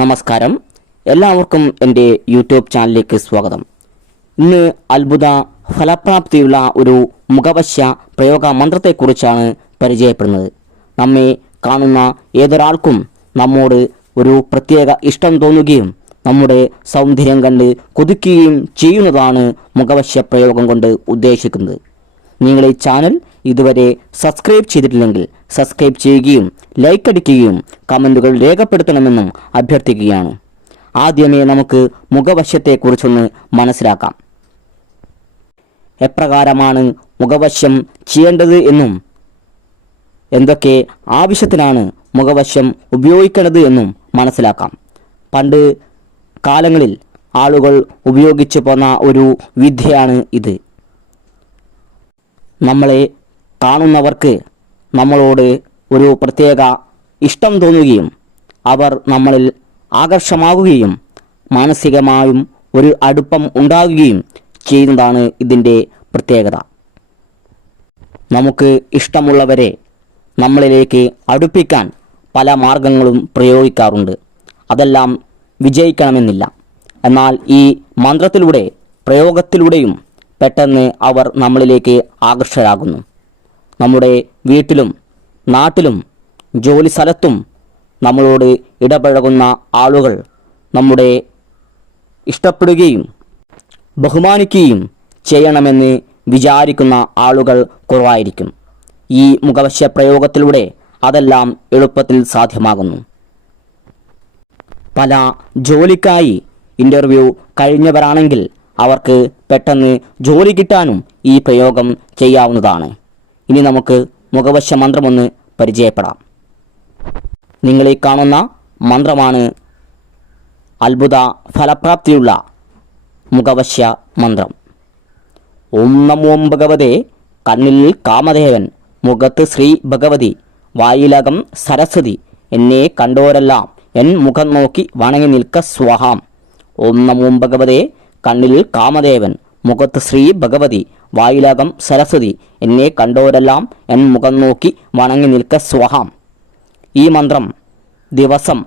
നമസ്കാരം. എല്ലാവർക്കും എന്റെ യൂട്യൂബ് ചാനലിലേക്ക് സ്വാഗതം. ഇന്ന് അത്ഭുത ഫലപ്രാപ്തിയുള്ള ഒരു മുഖവശ്യ പ്രയോഗ മന്ത്രത്തെക്കുറിച്ചാണ് പരിചയപ്പെടുന്നത്. നമ്മെ കാണുന്ന ഏതൊരാൾക്കും നമ്മോട് ഒരു പ്രത്യേക ഇഷ്ടം തോന്നുകയും നമ്മുടെ സൗന്ദര്യം കണ്ട് കൊതിക്കുകയും ചെയ്യുന്നതാണ് മുഖവശ്യ പ്രയോഗം കൊണ്ട് ഉദ്ദേശിക്കുന്നത്. നിങ്ങൾ ഈ ചാനൽ ഇതുവരെ സബ്സ്ക്രൈബ് ചെയ്തിട്ടില്ലെങ്കിൽ സബ്സ്ക്രൈബ് ചെയ്യുകയും ലൈക്ക് അടിക്കുകയും കമന്റുകൾ രേഖപ്പെടുത്തണമെന്നും അഭ്യർത്ഥിക്കുകയാണ്. ആദ്യമേ നമുക്ക് മുഖവശ്യത്തെക്കുറിച്ചൊന്ന് മനസ്സിലാക്കാം. എപ്രകാരമാണ് മുഖവശ്യം ചെയ്യേണ്ടത് എന്നും എന്തൊക്കെ ആവശ്യത്തിനാണ് മുഖവശ്യം ഉപയോഗിക്കേണ്ടത് എന്നും മനസ്സിലാക്കാം. പണ്ട് കാലങ്ങളിൽ ആളുകൾ ഉപയോഗിച്ചു പോന്ന ഒരു വിദ്യയാണ് ഇത്. നമ്മളെ കാണുന്നവർക്ക് നമ്മളോട് ഒരു പ്രത്യേക ഇഷ്ടം തോന്നുകയും അവർ നമ്മളിൽ ആകർഷമാകുകയും മാനസികമായും ഒരു അടുപ്പം ഉണ്ടാകുകയും ചെയ്യുന്നതാണ് ഇതിന്റെ പ്രത്യേകത. നമുക്ക് ഇഷ്ടമുള്ളവരെ നമ്മളിലേക്ക് അടുപ്പിക്കാൻ പല മാർഗങ്ങളും പ്രയോഗിക്കാറുണ്ട്. അതെല്ലാം വിജയിക്കണമെന്നില്ല. എന്നാൽ ഈ മന്ത്രത്തിലൂടെ പ്രയോഗത്തിലൂടെയും പെട്ടെന്ന് അവർ നമ്മളിലേക്ക് ആകർഷരാകുന്നു നമ്മുടെ വീട്ടിലും നാട്ടിലും ജോലി സ്ഥലത്തും നമ്മളോട് ഇടപഴകുന്ന ആളുകൾ നമ്മുടെ ഇഷ്ടപ്പെടുകയും ബഹുമാനിക്കുകയും ചെയ്യണമെന്ന് വിചാരിക്കുന്ന ആളുകൾ കുറവായിരിക്കും. ഈ മുഖവശ്യ പ്രയോഗത്തിലൂടെ അതെല്ലാം എളുപ്പത്തിൽ സാധ്യമാകുന്നു. പല ജോലിക്കായി ഇന്റർവ്യൂ കഴിഞ്ഞവരാണെങ്കിൽ അവർക്ക് പെട്ടെന്ന് ജോലി കിട്ടാനും ഈ പ്രയോഗം ചെയ്യാവുന്നതാണ്. ഇനി നമുക്ക് മുഖവശ്യ മന്ത്രമൊന്ന് പരിചയപ്പെടാം. നിങ്ങളീ കാണുന്ന മന്ത്രമാണ് അത്ഭുത ഫലപ്രാപ്തിയുള്ള മുഖവശ്യ മന്ത്രം. ഓം നമോം ഭഗവതേ കണ്ണിൽ കാമദേവൻ മുഖത്ത് ശ്രീ ഭഗവതി വായിലകം സരസ്വതി എന്നെ കണ്ടോരെല്ലാം എൻ മുഖം നോക്കി വണങ്ങി നിൽക്ക സ്വഹാം. ഓം നമോം ഭഗവതേ കണ്ണിൽ കാമദേവൻ മുഖത്ത് ശ്രീ ഭഗവതി വായിലകം സരസ്വതി എന്നെ കണ്ടോരെല്ലാം എൻ മുഖം നോക്കി വണങ്ങി നിൽക്ക സ്വഹാം. ഈ മന്ത്രം ദിവസം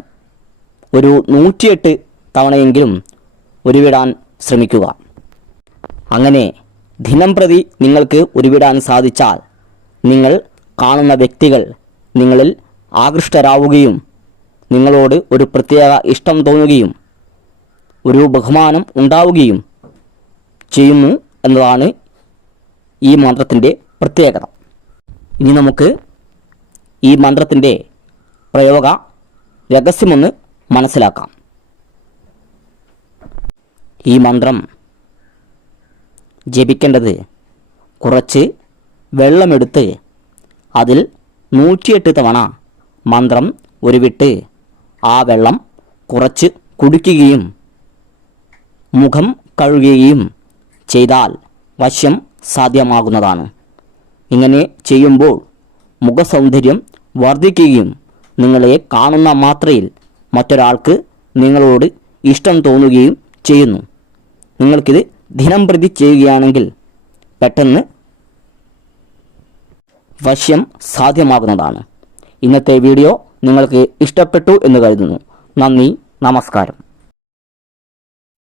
ഒരു നൂറ്റിയെട്ട് തവണയെങ്കിലും ഉരുവിടാൻ ശ്രമിക്കുക. അങ്ങനെ ദിനം പ്രതി നിങ്ങൾക്ക് ഉരുവിടാൻ സാധിച്ചാൽ നിങ്ങൾ കാണുന്ന വ്യക്തികൾ നിങ്ങളിൽ ആകൃഷ്ടരാവുകയും നിങ്ങളോട് ഒരു പ്രത്യേക ഇഷ്ടം തോന്നുകയും ഒരു ബഹുമാനം ഉണ്ടാവുകയും ചെയ്യുന്നു എന്നതാണ് ഈ മന്ത്രത്തിന്റെ പ്രത്യേകത. ഇനി നമുക്ക് ഈ മന്ത്രത്തിന്റെ പ്രയോഗ രഹസ്യമൊന്ന് മനസ്സിലാക്കാം. ഈ മന്ത്രം ജപിക്കേണ്ടത് കുറച്ച് വെള്ളമെടുത്ത് അതിൽ നൂറ്റിയെട്ട് തവണ മന്ത്രം ഉരുവിട്ട് ആ വെള്ളം കുറച്ച് കുടിക്കുകയും മുഖം കഴുകുകയും ചെയ്താൽ വശ്യം സാധ്യമാകുന്നതാണ്. ഇങ്ങനെ ചെയ്യുമ്പോൾ മുഖസൗന്ദര്യം വർദ്ധിക്കുകയും നിങ്ങളെ കാണുന്ന മാത്രയിൽ മറ്റൊരാൾക്ക് നിങ്ങളോട് ഇഷ്ടം തോന്നുകയും ചെയ്യുന്നു. നിങ്ങൾക്കിത് ദിനം പ്രതി ചെയ്യുകയാണെങ്കിൽ പെട്ടെന്ന് വശ്യം സാധ്യമാകുന്നതാണ്. ഇന്നത്തെ വീഡിയോ നിങ്ങൾക്ക് ഇഷ്ടപ്പെട്ടു എന്ന് കരുതുന്നു. നന്ദി നമസ്കാരം.